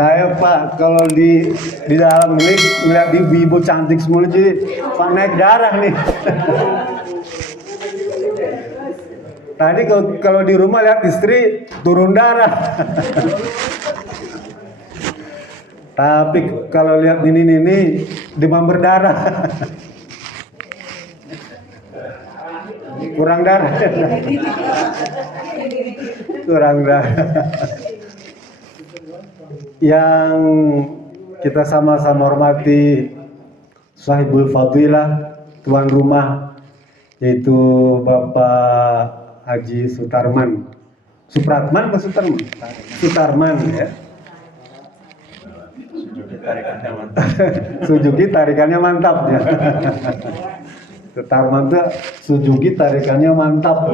Saya Pak, kalau di dalam lift melihat ibu-ibu cantik semua jadi Pak naik darah nih. Tadi kalau di rumah lihat istri turun darah. Tapi kalau lihat ini demam berdarah. Kurang darah. Kurang darah. Yang kita sama-sama hormati Sahibul Fadilah, tuan rumah, yaitu Bapak Haji Sutarman. Supratman atau Sutarman? Sutarman ya. Sujugi tarikannya mantap ya. Sutarman tuh Sujugi tarikannya mantap.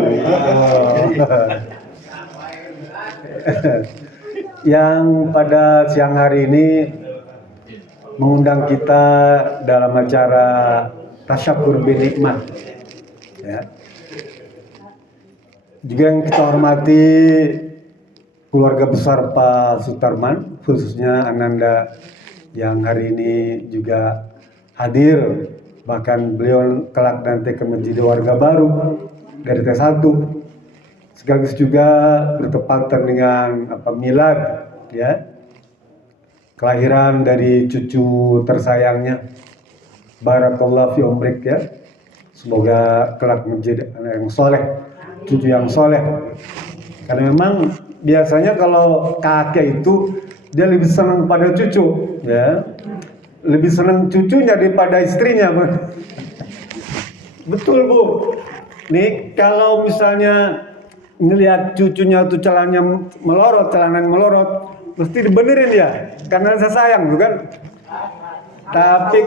Yang pada siang hari ini mengundang kita dalam acara Tasyakur Binikmah ya. Juga yang kita hormati keluarga besar Pak Sutarman, khususnya Ananda yang hari ini juga hadir, bahkan beliau kelak nanti akan menjadi warga baru dari T1. Sekaligus juga bertepatan dengan milad ya, kelahiran dari cucu tersayangnya, Barakallahu fi umrik ya. Semoga kelak menjadi anak yang soleh, cucu yang soleh. Karena memang biasanya kalau kakek itu dia lebih senang pada cucu ya, lebih senang cucunya daripada istrinya. Betul Bu. Nih kalau misalnya ngelihat cucunya tuh celananya melorot, mesti dibenerin ya, karena saya sayang bukan. Tapi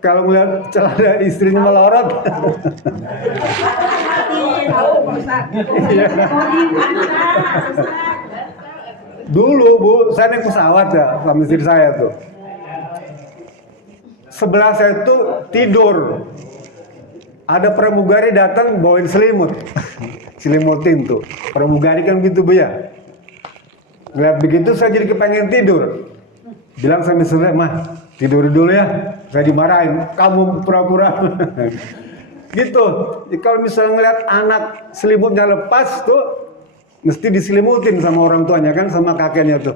kalau ngelihat celana istrinya melorot, dulu Bu, saya naik pesawat ya sama istri saya tuh. Sebelah saya tuh tidur, ada pramugari datang bawain selimut. Selimutin tuh, pramugari kan gitu Bu ya. Ngeliat begitu saya jadi kepengen tidur. Bilang sama istri saya, "Mah, tidur dulu ya." Saya dimarahin, "Kamu pura-pura." Gitu. Jadi kalau misalnya ngeliat anak selimutnya lepas tuh, mesti diselimutin sama orang tuanya kan, sama kakeknya tuh.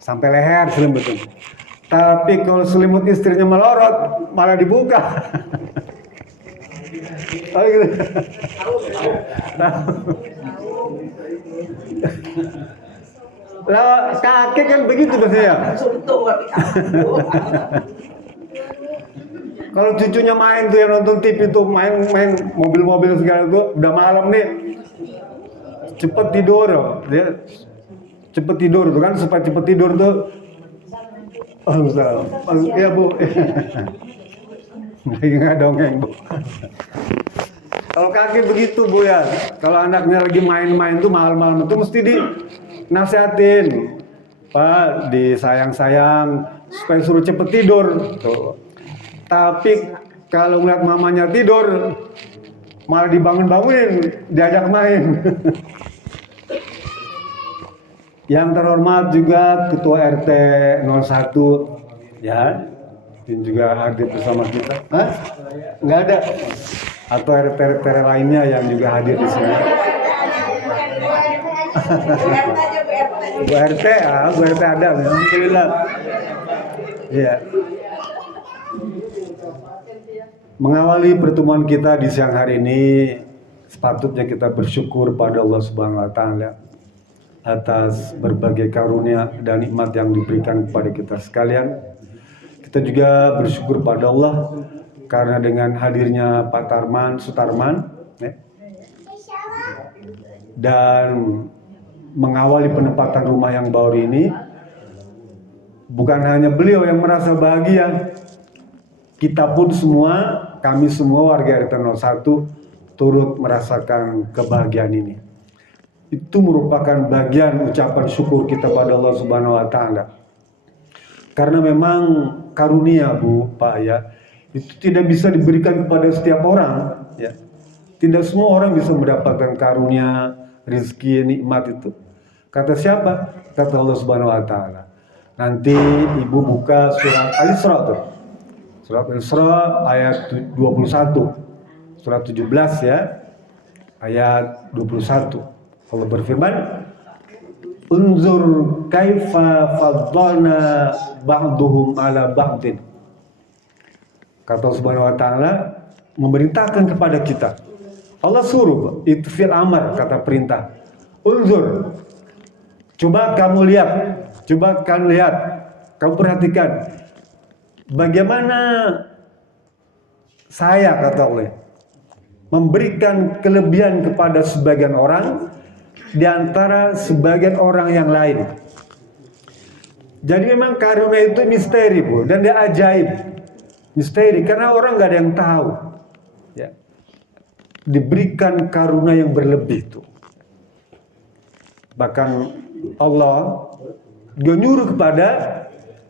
Sampai leher selimutnya. Tapi kalau selimut istrinya melorot, malah dibuka. Oh gitu. Lah kakek kan begitu biasanya. Kalau cucunya main tuh yang nonton TV tuh main mobil-mobil segala tuh, udah malam nih, cepet tidur dia, cepet tidur tuh kan, supaya cepet tidur tuh. Iya Bu. Nggak dongeng Bu. Kalau kakek begitu Bu ya, kalau anaknya lagi main-main tuh malam-malam itu mesti dinasihatin, Pak, disayang-sayang supaya suruh cepet tidur tuh. Tapi kalau ngeliat mamanya tidur, malah dibangun-bangunin, diajak main. Yang terhormat juga Ketua RT 01 ya, yang juga hadir bersama kita. Hah? Nggak ada? Atau RT lainnya yang juga hadir di sini. Bu RT, Bu RT ada, alhamdulillah. Iya. Mengawali pertemuan kita di siang hari ini, sepatutnya kita bersyukur pada Allah Subhanahu wa taala atas berbagai karunia dan nikmat yang diberikan kepada kita sekalian. Kita juga bersyukur pada Allah karena dengan hadirnya Pak Sutarman ya, dan mengawali penempatan rumah yang baru ini, bukan hanya beliau yang merasa bahagia, kita pun semua, kami semua warga RT 01 turut merasakan kebahagiaan ini. Itu merupakan bagian ucapan syukur kita pada Allah Subhanahu wa taala. Karena memang karunia Bu, Pak ya, itu tidak bisa diberikan kepada setiap orang ya. Tidak semua orang bisa mendapatkan karunia, rezeki, nikmat itu. Kata siapa? Kata Allah Subhanahu wa taala. Nanti ibu buka surat Al-Isra tuh. Surat Al-Isra ayat 21. Surat 17 ya. Ayat 21. Allah berfirman, "Unzur kaifa faddalna ba'duhum ala ba'din." Kata Allah Subhanahu wa taala memerintahkan kepada kita. Allah suruh, itu fil amar, kata perintah. Unzur. Coba kamu lihat, kamu perhatikan bagaimana saya, kata Allah, memberikan kelebihan kepada sebagian orang di antara sebagian orang yang lain. Jadi memang karunia itu misteri, Bu, dan dia ajaib. Misteri karena orang nggak ada yang tahu. Ya. Diberikan karunia yang berlebih itu. Bahkan Allah dia nyuruh kepada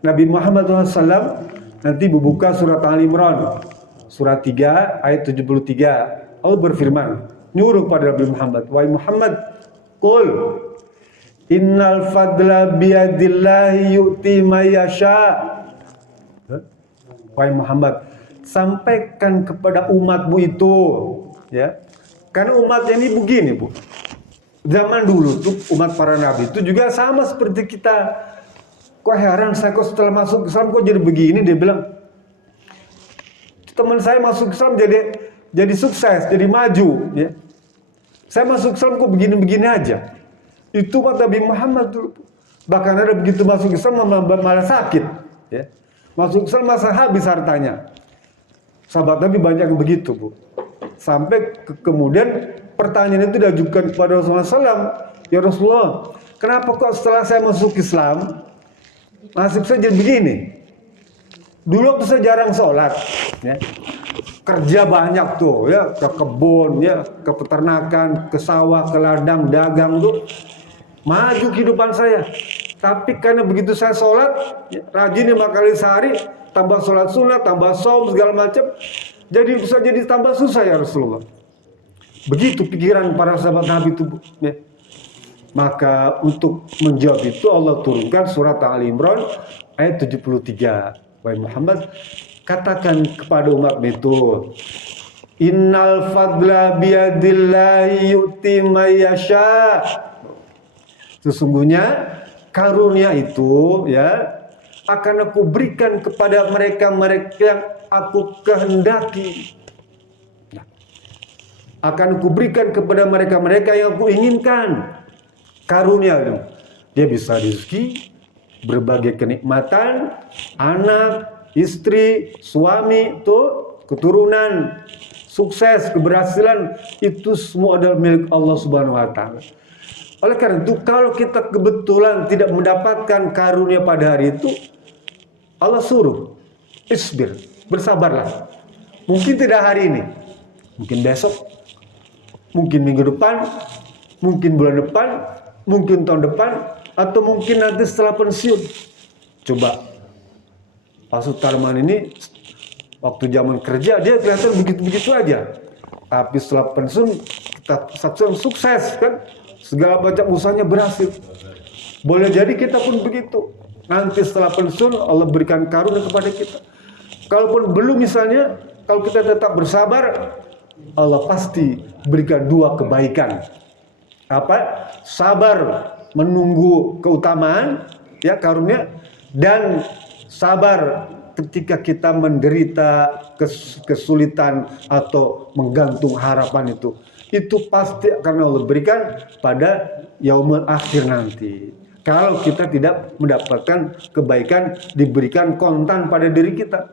Nabi Muhammad SAW, nanti buka surat Al-Imran surat 3 ayat 73. Allah berfirman, nyuruh pada Nabi Muhammad, wahai Muhammad, qul innal fadla biyadillahi yu'ti may yasha. Wahai Muhammad, sampaikan kepada umatmu itu, ya. Karena umatnya ini begini, Bu. Zaman dulu tuh umat para nabi itu juga sama seperti kita. Kok heran saya kok setelah masuk Islam kok jadi begini? Dia bilang, teman saya masuk Islam jadi sukses, jadi maju, ya. Saya masuk Islam kok begini-begini aja. Itu kata Nabi Muhammad dulu. Bahkan ada begitu masuk Islam malah sakit, ya. Masuk Islam masa habis hartanya. Sahabat Nabi banyak yang begitu, Bu. Sampai kemudian pertanyaan itu diajukan kepada Rasulullah SAW. Ya Rasulullah, kenapa kok setelah saya masuk Islam nasib saya jadi begini? Dulu waktu saya jarang sholat, ya. Kerja banyak tuh, ya, ke kebun, ya, ke peternakan, ke sawah, ke ladang, dagang tuh. Maju kehidupan saya. Tapi karena begitu saya sholat, ya, rajin 5 kali sehari, tambah sholat sunnah, tambah saum segala macam, jadi bisa jadi tambah susah ya Rasulullah. Begitu pikiran para sahabat Nabi itu, ya. Maka untuk menjawab itu Allah turunkan surat Al-Imran ayat 73. Wahai Muhammad, katakan kepada umat itu, innal fadla biyadillahi yu'ti may yasha. Sesungguhnya karunia itu, ya, akan aku berikan kepada mereka-mereka yang aku kehendaki. Akan aku berikan kepada mereka-mereka yang aku inginkan. Karunia itu, dia bisa rezeki, berbagai kenikmatan, anak, istri, suami, tuh, keturunan, sukses, keberhasilan, itu semua adalah milik Allah Subhanahu wa taala. Oleh karena itu, kalau kita kebetulan tidak mendapatkan karunia pada hari itu, Allah suruh, isbir, bersabarlah. Mungkin tidak hari ini, mungkin besok, mungkin minggu depan, mungkin bulan depan, mungkin tahun depan, atau mungkin nanti setelah pensiun. Coba, Pak Sutarman ini, waktu zaman kerja, dia kelihatan begitu-begitu aja. Tapi setelah pensiun, kita saksikan sukses, kan? Segala macam usahanya berhasil. Boleh jadi kita pun begitu. Nanti setelah pensiun Allah berikan karunia kepada kita. Kalaupun belum misalnya, kalau kita tetap bersabar, Allah pasti berikan 2 kebaikan. Apa? Sabar menunggu keutamaan, ya, karunia, dan sabar ketika kita menderita kesulitan atau menggantung harapan itu pasti akan Allah berikan pada yaumul akhir nanti. Kalau kita tidak mendapatkan kebaikan diberikan kontan pada diri kita.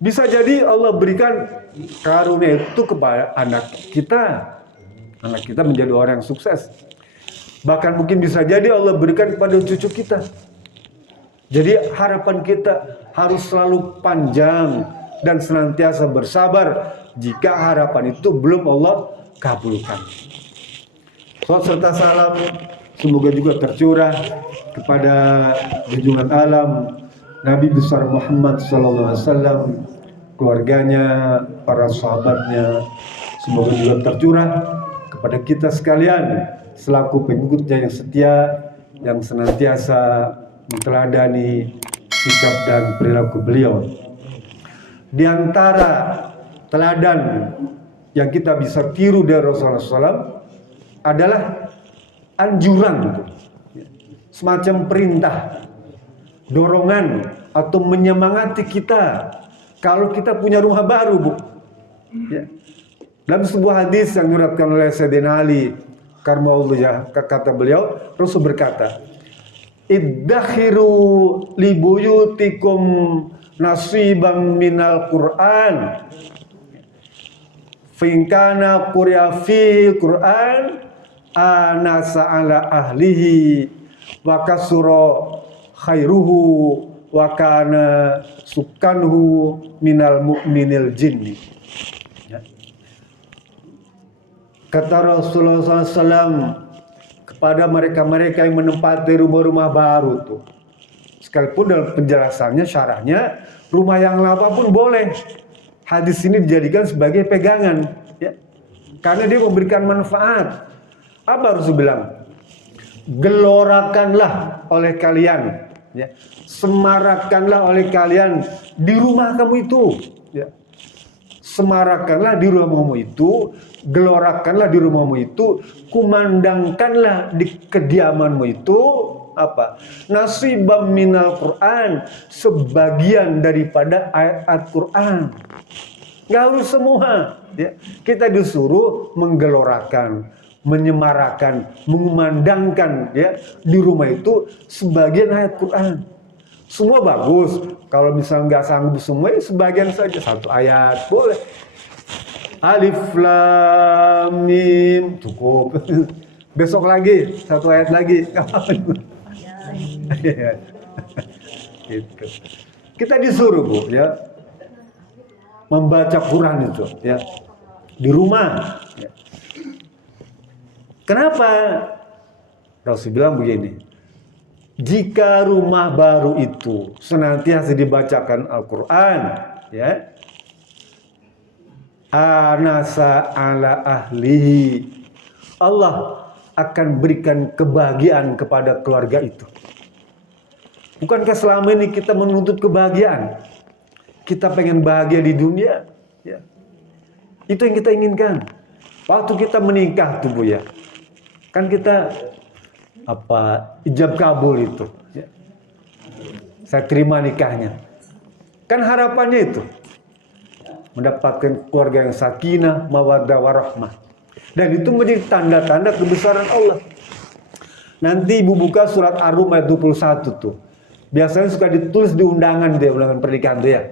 Bisa jadi Allah berikan karunia itu kepada anak kita. Anak kita menjadi orang yang sukses. Bahkan mungkin bisa jadi Allah berikan kepada cucu kita. Jadi harapan kita harus selalu panjang dan senantiasa bersabar jika harapan itu belum Allah kabulkan. Salawat serta salam semoga juga tercurah kepada junjungan alam Nabi besar Muhammad SAW, keluarganya, para sahabatnya. Semoga juga tercurah kepada kita sekalian selaku pengikutnya yang setia, yang senantiasa menteladani sikap dan perilaku beliau. Di antara teladan yang kita bisa tiru dari Rasulullah SAW adalah anjuran, semacam perintah, dorongan atau menyemangati kita kalau kita punya rumah baru, Bu. Ya. Dalam sebuah hadis yang diriwayatkan oleh Sayyidina Ali karramallahu kata beliau, Rasul berkata, "Iddakhiru li buyutikum nasiban minal Qur'an. Finkana qurya fil Qur'an anasa ala ahlihi wa kasura khairuhu wa kana sukanhu minal mu'minil jinni." Ya. Kata Rasulullah SAW kepada mereka-mereka yang menempati rumah-rumah baru tuh, sekalipun dalam penjelasannya, syarahnya, rumah yang lama pun boleh. Hadis ini dijadikan sebagai pegangan, ya, karena dia memberikan manfaat. Apa Rasul bilang? Gelorakanlah oleh kalian, ya, semarakanlah oleh kalian di rumah kamu itu, ya. Semarakanlah di rumahmu itu, gelorakanlah di rumahmu itu, kumandangkanlah di kediamanmu itu apa? Nasibam minal Quran, sebagian daripada ayat Quran. Gak harus semua, ya. Kita disuruh menggelorakan, menyemarakan, mengumandangkan, ya, di rumah itu sebagian ayat Quran. Semua bagus. Kalau misalnya nggak sanggup semua, ya sebagian saja, satu ayat boleh. Alif Lam Mim cukup. Besok lagi satu ayat lagi. Gitu. Kita disuruh, Bu, ya, membaca Quran itu, ya, di rumah. Ya. Kenapa? Rasul bilang begini, jika rumah baru itu senantiasa dibacakan Al-Quran, ya, anasa ala ahlihi, Allah akan berikan kebahagiaan kepada keluarga itu. Bukankah selama ini kita menuntut kebahagiaan? Kita pengen bahagia di dunia, ya. Itu yang kita inginkan. Waktu kita menikah tuh, Bu, ya, kan kita ijab kabul itu, ya. Saya terima nikahnya. Kan harapannya itu mendapatkan keluarga yang sakinah, mawaddah, warahmah. Dan itu menjadi tanda-tanda kebesaran Allah. Nanti Ibu buka surat Ar-Rum ayat 21 tuh. Biasanya suka ditulis di undangan pernikahan tuh, ya.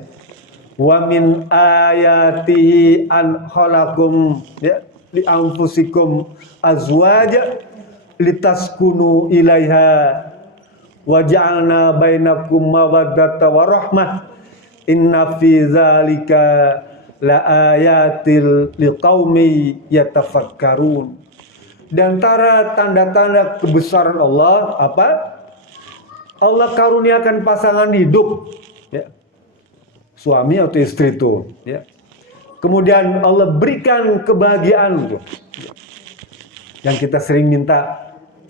Wa min ayatihi an khalakum, ya, li anfusikum azwaja litaskunu ilaiha wa ja'alna bainakum mawaddata wa rahmah inna fi dzalika la ayatil liqaumi yatafakkarun. Di antara tanda-tanda kebesaran Allah apa? Allah karuniakan pasangan hidup, ya, suami atau istri itu, ya. Kemudian Allah berikan kebahagiaan tuh, ya. Yang kita sering minta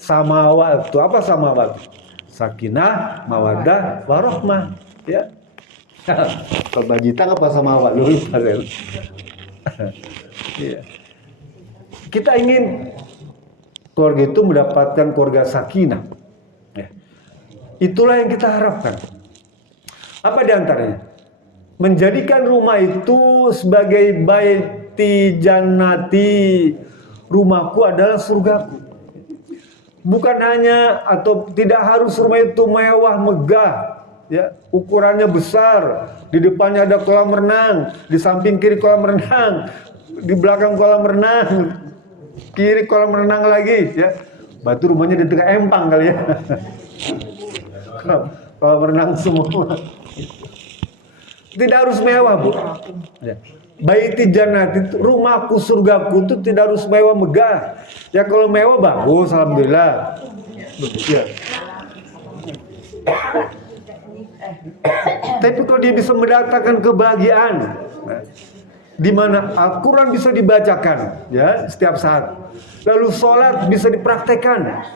samawat itu apa? Samawat, sakinah, mawaddah, warahmah, ya. Kalau bajita apa samawat dulu? Ya. Kita ingin keluarga itu mendapatkan keluarga sakinah, ya. Itulah yang kita harapkan. Apa diantaranya? Menjadikan rumah itu sebagai baiti jannati, rumahku adalah surgaku. Bukan hanya atau tidak harus rumah itu mewah, megah, ya, ukurannya besar, di depannya ada kolam renang, di samping kiri kolam renang, di belakang kolam renang, kiri kolam renang lagi, ya. Batu rumahnya di tengah empang kali, ya. Kolam renang semua. Tidak harus mewah, Bu. Ya. Baiti jannati, rumahku, surgaku itu tidak harus mewah, megah. Ya kalau mewah bagus, alhamdulillah. Ya. Tapi kalau dia bisa mendatangkan kebahagiaan, di mana Al-Quran bisa dibacakan, ya, setiap saat, lalu sholat bisa dipraktekkan.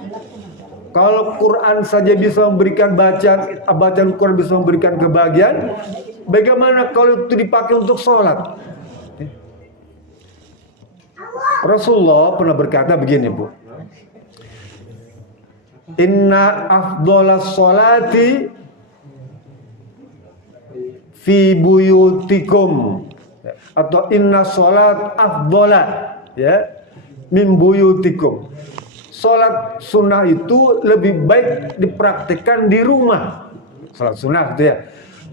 Kalau Quran saja bisa memberikan bacaan Quran bisa memberikan kebahagiaan, bagaimana kalau itu dipakai untuk sholat? Rasulullah pernah berkata begini, Bu. Inna afdhalas sholati fi buyutikum, atau inna sholat afdhala ya min buyutikum. Sholat sunnah itu lebih baik dipraktikkan di rumah. Sholat sunnah itu ya.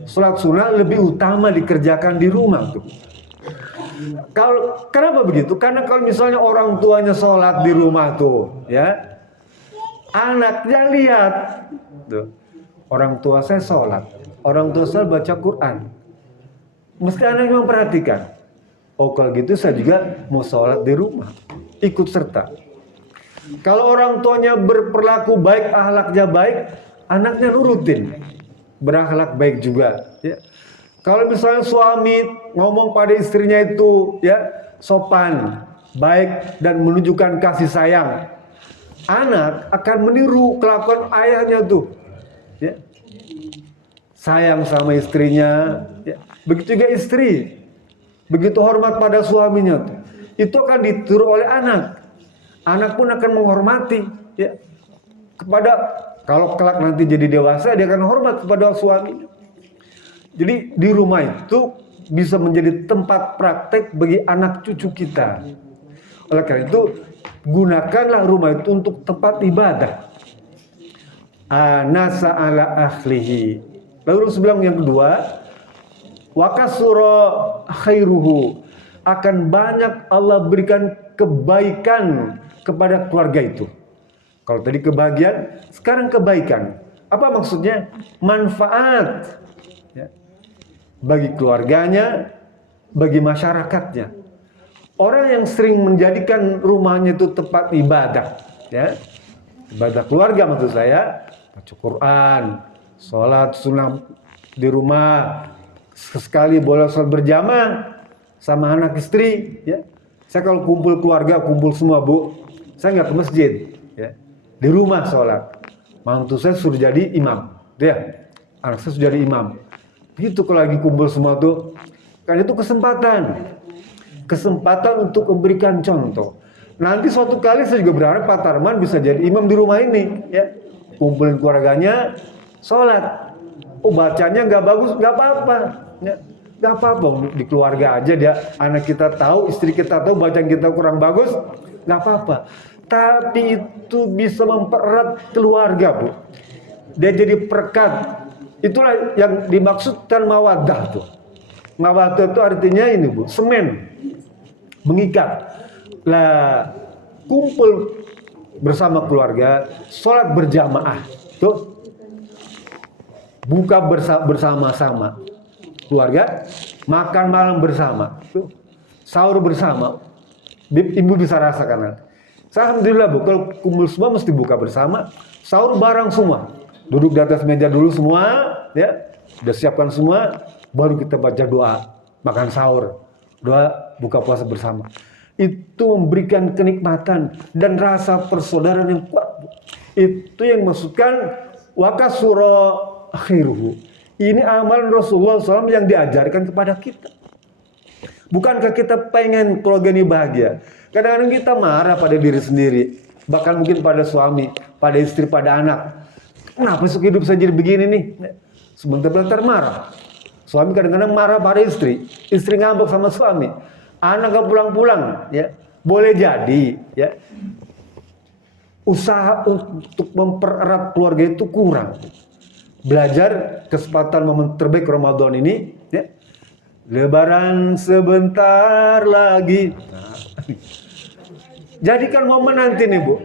Sholat sunnah lebih utama dikerjakan di rumah tuh. Kalau kenapa begitu? Karena kalau misalnya orang tuanya sholat di rumah tuh, ya, anaknya lihat tuh, orang tua saya sholat, orang tua saya baca Quran. Mesti anaknya memperhatikan. Oh kalau gitu saya juga mau sholat di rumah, ikut serta. Kalau orang tuanya berperilaku baik, akhlaknya baik, anaknya nurutin, berakhlak baik juga. Ya. Kalau misalnya suami ngomong pada istrinya itu, ya, sopan, baik dan menunjukkan kasih sayang, anak akan meniru kelakuan ayahnya tuh, ya. Sayang sama istrinya, ya. Begitu juga istri, begitu hormat pada suaminya tuh, itu akan ditiru oleh anak. Anak pun akan menghormati, ya, kepada, kalau kelak nanti jadi dewasa dia akan hormat kepada suaminya. Jadi di rumah itu bisa menjadi tempat praktek bagi anak cucu kita. Oleh karena itu gunakanlah rumah itu untuk tempat ibadah. Anasa ala ahlihi. Lalu sebelum yang kedua, wakasura khairuhu, akan banyak Allah berikan kebaikan kepada keluarga itu. Kalau tadi kebahagiaan, sekarang kebaikan. Apa maksudnya? Manfaat, ya, bagi keluarganya, bagi masyarakatnya. Orang yang sering menjadikan rumahnya itu tempat ibadah, ya, ibadah keluarga maksud saya, baca Quran, sholat sunnah di rumah, sekali boleh sholat berjamaah sama anak istri, ya. Saya kalau kumpul keluarga, kumpul semua, Bu, saya nggak ke masjid, ya, di rumah sholat. Mantu saya suruh jadi imam, ya, anak saya sudah jadi imam. Gitu kalau lagi kumpul semua tuh, kan itu kesempatan untuk memberikan contoh. Nanti suatu kali saya juga berharap Pak Tarman bisa jadi imam di rumah ini, ya, kumpulin keluarganya, sholat. Oh bacanya nggak bagus, nggak apa-apa, ya. Gak apa-apa, di keluarga aja dia, anak kita tahu, istri kita tahu, bacaan kita kurang bagus, gak apa-apa. Tapi itu bisa mempererat keluarga, Bu. Dia jadi perekat. Itulah yang dimaksudkan mawaddah tuh. Mawaddah itu artinya ini, Bu, semen, mengikat. Lah, kumpul bersama keluarga, sholat berjamaah, tuh, buka bersama-sama. Keluarga, makan malam bersama, tuh, sahur bersama. Ibu bisa rasakan. Alhamdulillah, Bu, kalau kumpul semua mesti buka bersama, sahur bareng semua. Duduk di atas meja dulu semua, ya, udah siapkan semua, baru kita baca doa, makan sahur, doa buka puasa bersama. Itu memberikan kenikmatan dan rasa persaudaraan yang kuat. Itu yang maksudkan wakasura akhiruhu. Ini amalan Rasulullah SAW yang diajarkan kepada kita. Bukankah kita pengen keluarga ini bahagia? Kadang-kadang kita marah pada diri sendiri, bahkan mungkin pada suami, pada istri, pada anak. Kenapa sih hidup saya jadi begini nih? Sebentar-bentar marah. Suami kadang-kadang marah pada istri ngambek sama suami. Anak gak pulang-pulang, ya. Boleh jadi, ya, usaha untuk mempererat keluarga itu kurang. Belajar kesempatan momen terbaik Ramadan ini, ya. Lebaran sebentar lagi. Nah. Jadikan momen nanti nih, Bu.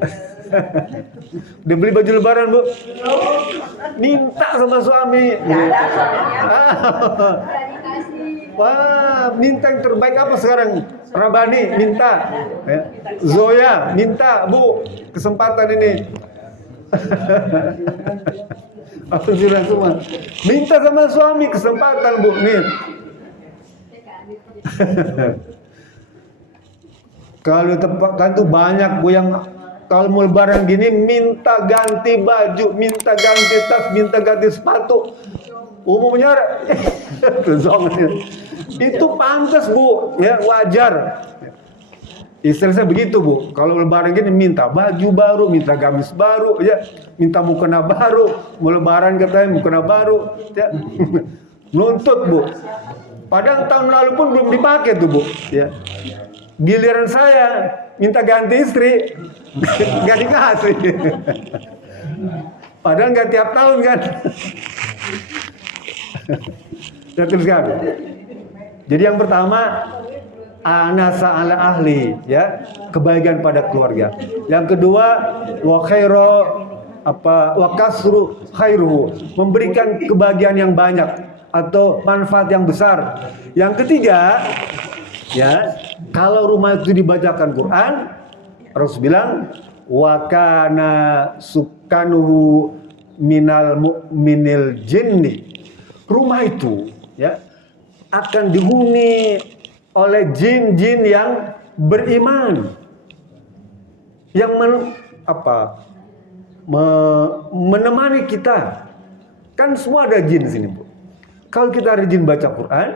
Udah beli baju lebaran, Bu? Minta sama suami. Wah, minta yang terbaik apa sekarang? Rabani minta, ya. Zoya minta, Bu, kesempatan ini. Alhamdulillah semua. Minta sama suami kesempatan, Bu, nih. Kalau tempat kan tuh banyak, Bu, yang kalau mau lebaran gini minta ganti baju, minta ganti tas, minta ganti sepatu. Umumnya itu pantas Bu, ya wajar. Istri saya begitu Bu, kalau lebaran gini minta baju baru, minta gamis baru, ya, minta mukena baru, mau lebaran katanya mukena baru, ya. Nuntut Bu. Padahal tahun lalu pun belum dipakai tuh Bu, ya. Giliran saya minta ganti istri, nggak dikasih. Padahal nggak tiap tahun kan. Ya, teruskan. Jadi yang pertama, anasa ala ahli, ya, kebaikan pada keluarga. Yang kedua, wa khairu wa kasru khairuhu, memberikan kebahagiaan yang banyak atau manfaat yang besar. Yang ketiga, ya, kalau rumah itu dibacakan Quran, Rasul bilang wa kana sukanuhu minal mu'minil jinni. Rumah itu, ya, akan dihuni oleh jin-jin yang beriman, yang menemani kita. Kan semua ada jin di sini Bu. Kalau kita rajin baca Quran,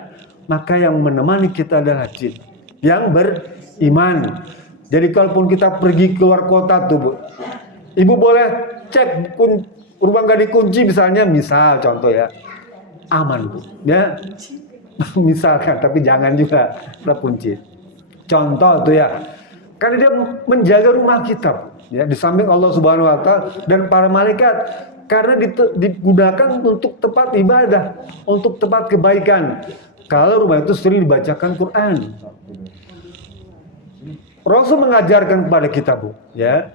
maka yang menemani kita adalah jin yang beriman. Jadi kalaupun kita pergi keluar kota tuh Bu, Ibu boleh cek rumah nggak dikunci misalnya, misal contoh ya, aman Bu, ya. Misalkan, tapi jangan juga terkunci. Contoh tuh ya, karena dia menjaga rumah kita, ya, di samping Allah Subhanahu Wa Taala dan para malaikat, karena digunakan untuk tempat ibadah, untuk tempat kebaikan. Kalau rumah itu sering dibacakan Quran. Rasul mengajarkan kepada kita Bu, ya.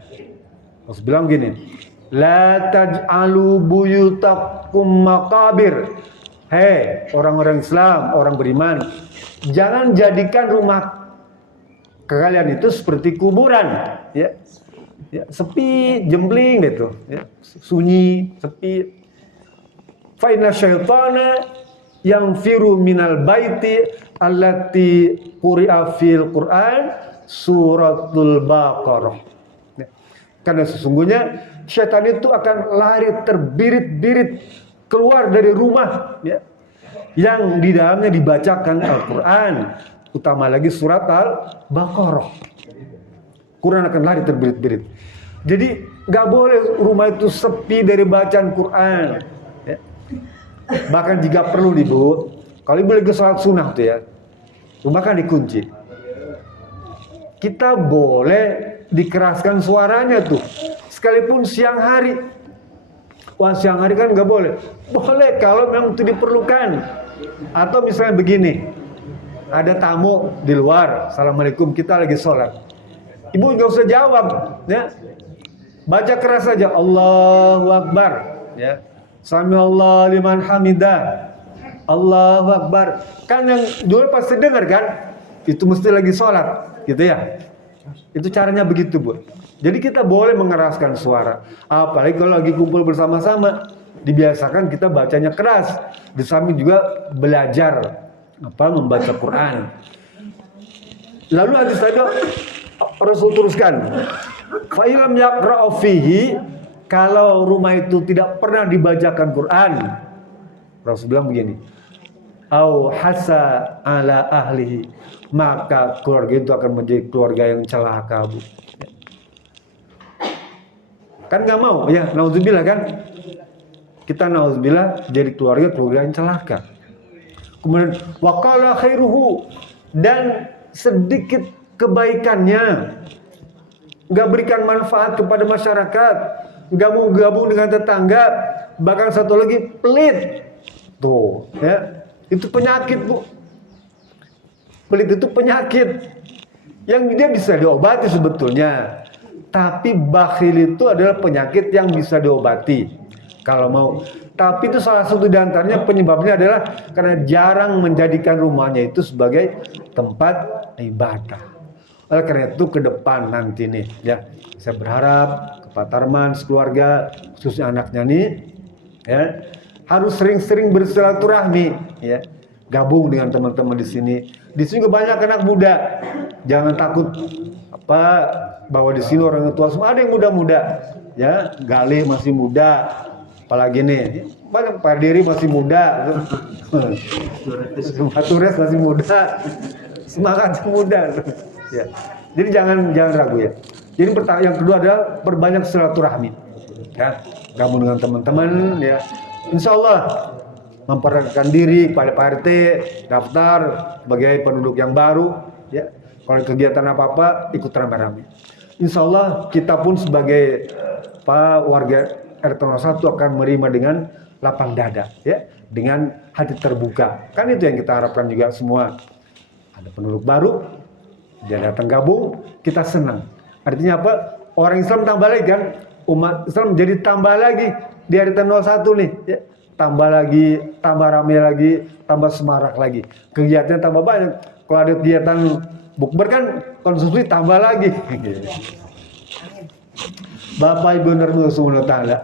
Rasul bilang gini, la taj'alu buyutakum maqabir. Hei orang-orang Islam, orang beriman, jangan jadikan rumah kalian itu seperti kuburan, ya, ya, sepi, jembling gitu, ya, sunyi, sepi. Fa inna syaitana yang firu minal baiti allati quri'a fil Quran suratul Baqarah. Ya. Karena sesungguhnya syaitan itu akan lari terbirit-birit keluar dari rumah, ya, yang di dalamnya dibacakan Al-Quran, utama lagi surat Al-Baqarah. Quran akan lari terbirit-birit. Jadi nggak boleh rumah itu sepi dari bacaan Quran, ya. Bahkan jika perlu nih Bu, kalau Ibu lagi sholat sunnah tuh ya, rumah kan dikunci. Kita boleh dikeraskan suaranya tuh, sekalipun siang hari. Wah, siang hari kan nggak boleh. Boleh kalau memang itu diperlukan. Atau misalnya begini, ada tamu di luar, assalamualaikum, kita lagi sholat. Ibu nggak usah jawab, ya. Baca keras saja, Allahu Akbar, ya. Sami'allahu liman hamidah, Allahu Akbar. Kan yang dulu pasti dengar kan? Itu mesti lagi sholat, gitu ya. Itu caranya begitu Bu. Jadi kita boleh mengeraskan suara. Apalagi kalau lagi kumpul bersama-sama, dibiasakan kita bacanya keras. Di samping juga belajar membaca Quran. Lalu hadis tadi Rasul teruskan, fa ilam yaqra'u fihi, kalau rumah itu tidak pernah dibacakan Quran, Rasul bilang begini, au hasa ala ahlihi, maka keluarga itu akan menjadi keluarga yang celaka Bu. Kan nggak mau, ya, nauzubillah kan? Kita nauzubillah jadi keluarga yang celaka. Kemudian waqala khairuhu, dan sedikit kebaikannya, nggak berikan manfaat kepada masyarakat, nggak mau gabung dengan tetangga, bahkan satu lagi pelit. Tuh, ya, itu penyakit Bu. Pelit itu penyakit yang dia bisa diobati sebetulnya. Tapi bakhil itu adalah penyakit yang bisa diobati kalau mau. Tapi itu salah satu di antaranya penyebabnya adalah karena jarang menjadikan rumahnya itu sebagai tempat ibadah. Oleh karena itu ke depan nanti nih, ya, saya berharap ke Pak Tarman sekeluarga, khususnya anaknya nih, ya, harus sering-sering bersilaturahmi, ya, gabung dengan teman-teman di sini. Di sini juga banyak anak muda, jangan takut bahwa di sini orang tua semua ada yang muda-muda, ya, Galih masih muda, apalagi nih, Pak Diri masih muda, Matures masih muda, semangat muda, ya. Jadi jangan ragu ya. Jadi yang kedua adalah perbanyak silaturahmi, ya, gabung dengan teman-teman, ya. Insya Allah memperkenalkan diri kepada Pak RT, daftar sebagai penduduk yang baru, ya. Kalau kegiatan apa-apa ikut rame-rame. Insya Allah kita pun sebagai warga RT 01 akan menerima dengan lapang dada, ya, dengan hati terbuka. Kan itu yang kita harapkan juga semua. Ada penduduk baru, dia datang gabung, kita senang. Artinya apa? Orang Islam tambah lagi kan, umat Islam jadi tambah lagi di RT 01 nih, ya. Tambah lagi, tambah ramai lagi, tambah semarak lagi. Kegiatannya tambah banyak. Kalau ada kegiatan bukber kan konsumsi tambah lagi. Bapak Ibu Nurul Subhanahu wa Ta'ala.